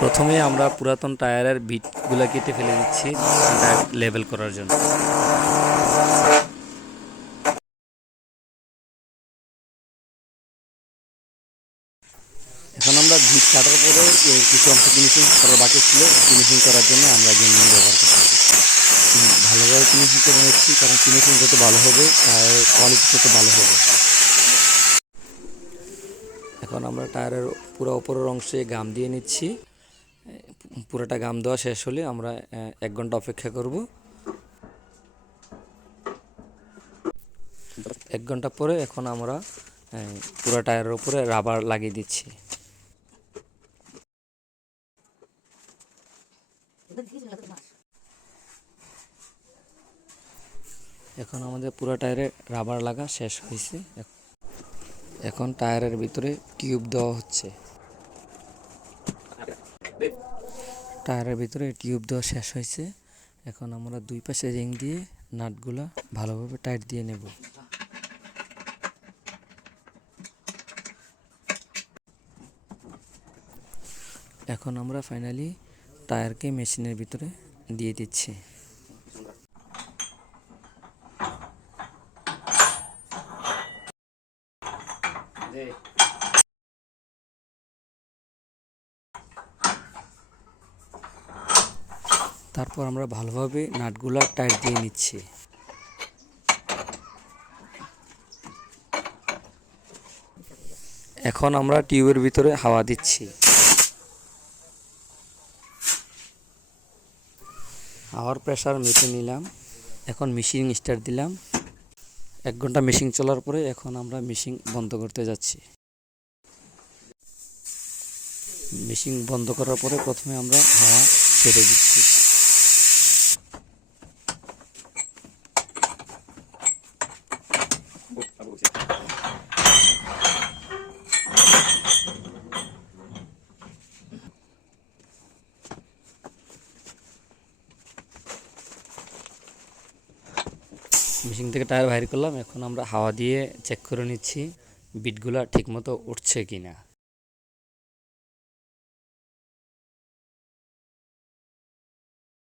প্রথমে আমরা পুরাতন টায়ারের বিটগুলো কেটে ফেলে দিচ্ছি টায়ার লেবেল করার জন্য। এখন আমরা বিট কাটার পরে কিছু অংশ ফিনিশিং করার বাকি ছিল, ফিনিশিং করার জন্য আমরা গেমিং ব্যবহার করতেছি। ভালোভাবে ফিনিশিং করে নিচ্ছি, কারণ ফিনিশিং যত ভালো হবে টায়ারের কোয়ালিটি তত ভালো হবে। এখন আমরা টায়ারের পুরো উপরের অংশে গাম দিয়ে নিচ্ছি। পুরোটা গাম দেওয়া শেষ হলে আমরা 1 ঘন্টা অপেক্ষা করব। 1 ঘন্টা পরে এখন আমরা পুরো টায়ারের উপরে রাবার লাগিয়ে দিচ্ছি। এখন আমাদের পুরো টায়ারে রাবার লাগা শেষ হয়েছে। এখন টায়ারের ভিতরে টিউব দেওয়া হচ্ছে। টায়ারের ভিতরে টিউব দেওয়া শেষ হয়েছে। এখন আমরা দুই পাশে রিং দিয়ে নাটগুলা ভালোভাবে টাইট দিয়ে নেব। এখন আমরা ফাইনালি টায়ারকে মেশিনের ভিতরে দিয়ে দিচ্ছি। তারপর আমরা ভালোভাবে নাটগুলা টাইট দিয়ে নিচ্ছি। এখন আমরা টিউবের ভিতরে হাওয়া দিচ্ছি। হাওয়ার প্রেসার মেপে নিলাম। এখন মেশিন স্টার্ট দিলাম। 1 ঘন্টা মেশিন চলার পরে এখন আমরা মেশিন বন্ধ করতে যাচ্ছি। মেশিন বন্ধ করার পরে প্রথমে আমরা হাওয়া ছেড়ে দিচ্ছি। মেশিন থেকে টায়ার বাইর করলাম। এখন আমরা হাওয়া দিয়ে চেক করে নিচ্ছি বিটগুলা ঠিকমতো উঠছে কিনা।